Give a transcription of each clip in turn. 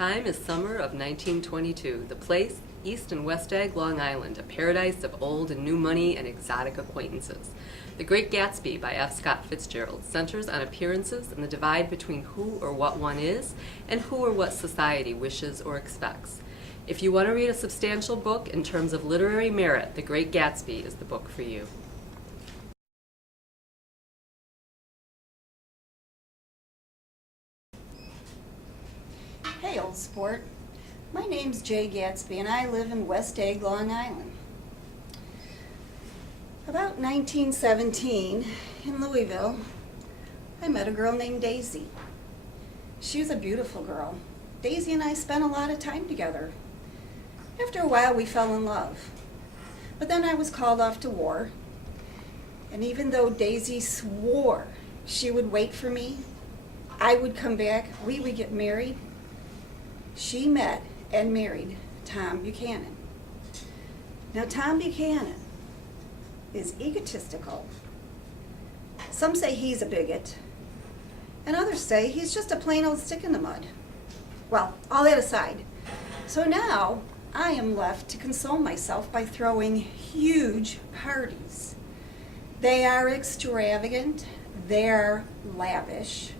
time is summer of 1922. The place, East and West Egg, Long Island, a paradise of old and new money and exotic acquaintances. The Great Gatsby by F. Scott Fitzgerald centers on appearances and the divide between who or what one is and who or what society wishes or expects. If you want to read a substantial book in terms of literary merit, The Great Gatsby is the book for you. Hey, old sport. My name's Jay Gatsby, and I live in West Egg, Long Island. About 1917, in Louisville, I met a girl named Daisy. She was a beautiful girl. Daisy and I spent a lot of time together. After a while, we fell in love. But then I was called off to war, and even though Daisy swore she would wait for me, I would come back, we would get married, she met and married Tom Buchanan. Now, Tom Buchanan is egotistical. Some say he's a bigot, and others say he's just a plain old stick in the mud. Well, all that aside, so now I am left to console myself by throwing huge parties. They are extravagant, they're lavish.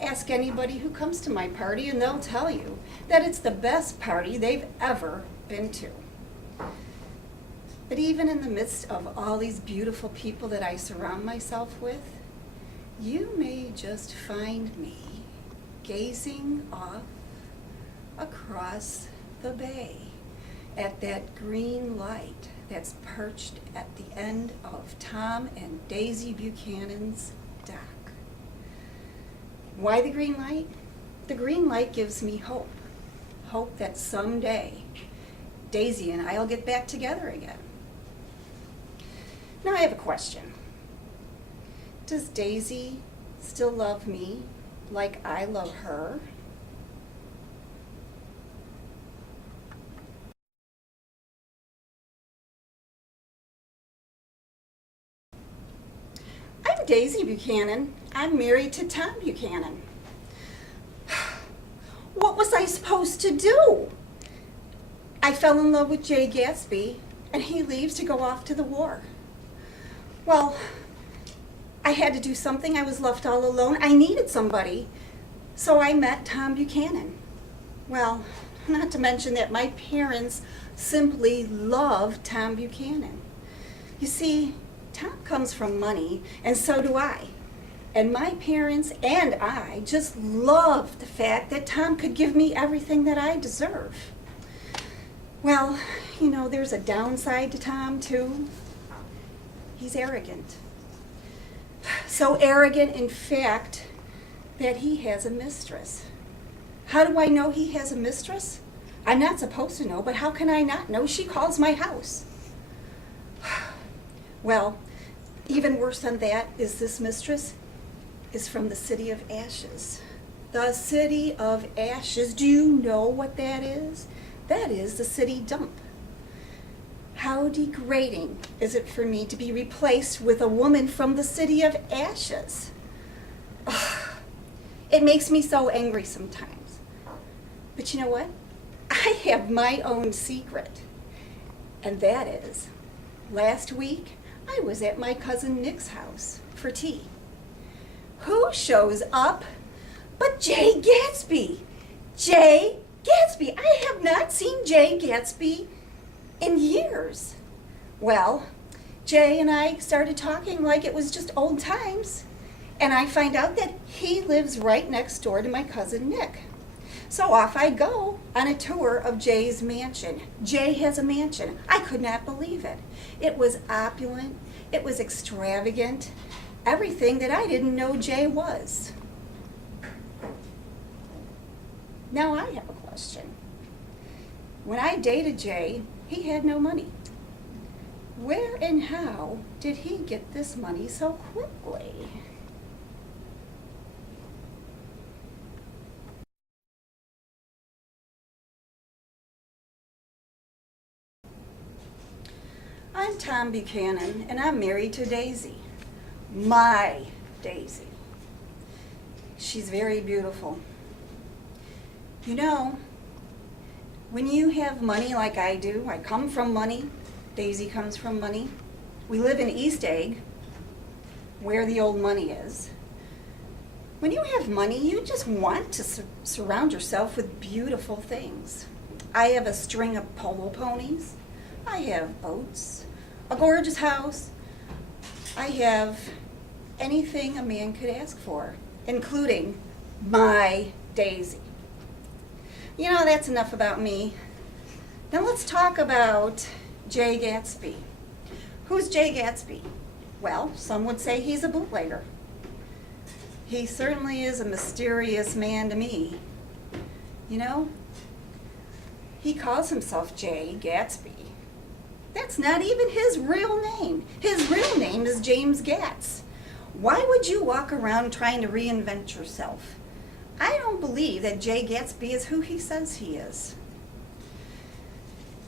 Ask anybody who comes to my party and they'll tell you that it's the best party they've ever been to. But even in the midst of all these beautiful people that I surround myself with, you may just find me gazing off across the bay at that green light that's perched at the end of Tom and Daisy Buchanan's dock. Why the green light? The green light gives me hope. Hope that someday Daisy and I will get back together again. Now I have a question. Does Daisy still love me like I love her? I'm Daisy Buchanan. I'm married to Tom Buchanan. What was I supposed to do? I fell in love with Jay Gatsby, and he leaves to go off to the war. Well, I had to do something. I was left all alone. I needed somebody. So I met Tom Buchanan. Well, not to mention that my parents simply love Tom Buchanan. You see, Tom comes from money, and so do I. And my parents and I just loved the fact that Tom could give me everything that I deserve. Well, you know, there's a downside to Tom, too. He's arrogant. So arrogant, in fact, that he has a mistress. How do I know he has a mistress? I'm not supposed to know, but how can I not know? She calls my house. Well, even worse than that is this mistress is from the City of Ashes. The City of Ashes. Do you know what that is? That is the city dump. How degrading is it for me to be replaced with a woman from the City of Ashes? Ugh, it makes me so angry sometimes. But you know what? I have my own secret. And that is, last week, I was at my cousin Nick's house for tea. Who shows up but Jay Gatsby? Jay Gatsby. I have not seen Jay Gatsby in years. Well, Jay and I started talking like it was just old times, and I find out that he lives right next door to my cousin Nick. So off I go on a tour of Jay's mansion. Jay has a mansion. I could not believe it. It was opulent. It was extravagant. Everything that I didn't know Jay was. Now I have a question. When I dated Jay, he had no money. Where and how did he get this money so quickly? I'm Tom Buchanan, and I'm married to Daisy. My Daisy. She's very beautiful. You know, when you have money like I do, I come from money, Daisy comes from money. We live in East Egg, where the old money is. When you have money, you just want to surround yourself with beautiful things. I have a string of polo ponies. I have boats, a gorgeous house. I have anything a man could ask for, including my Daisy. You know, that's enough about me. Now let's talk about Jay Gatsby. Who's Jay Gatsby? Well, some would say he's a bootlegger. He certainly is a mysterious man to me. You know, he calls himself Jay Gatsby. That's not even his real name. His real name is James Gatz. Why would you walk around trying to reinvent yourself? I don't believe that Jay Gatsby is who he says he is.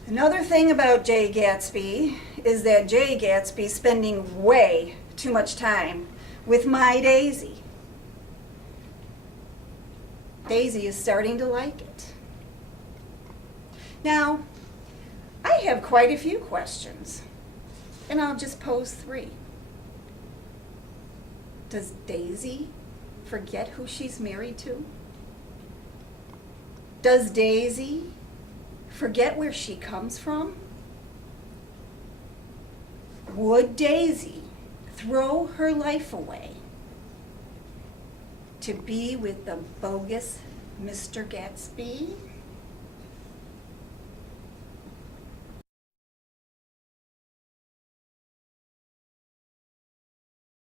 Another thing about Jay Gatsby is that Jay Gatsby's spending way too much time with my Daisy. Daisy is starting to like it. Now, I have quite a few questions, and I'll just pose 3. Does Daisy forget who she's married to? Does Daisy forget where she comes from? Would Daisy throw her life away to be with the bogus Mr. Gatsby?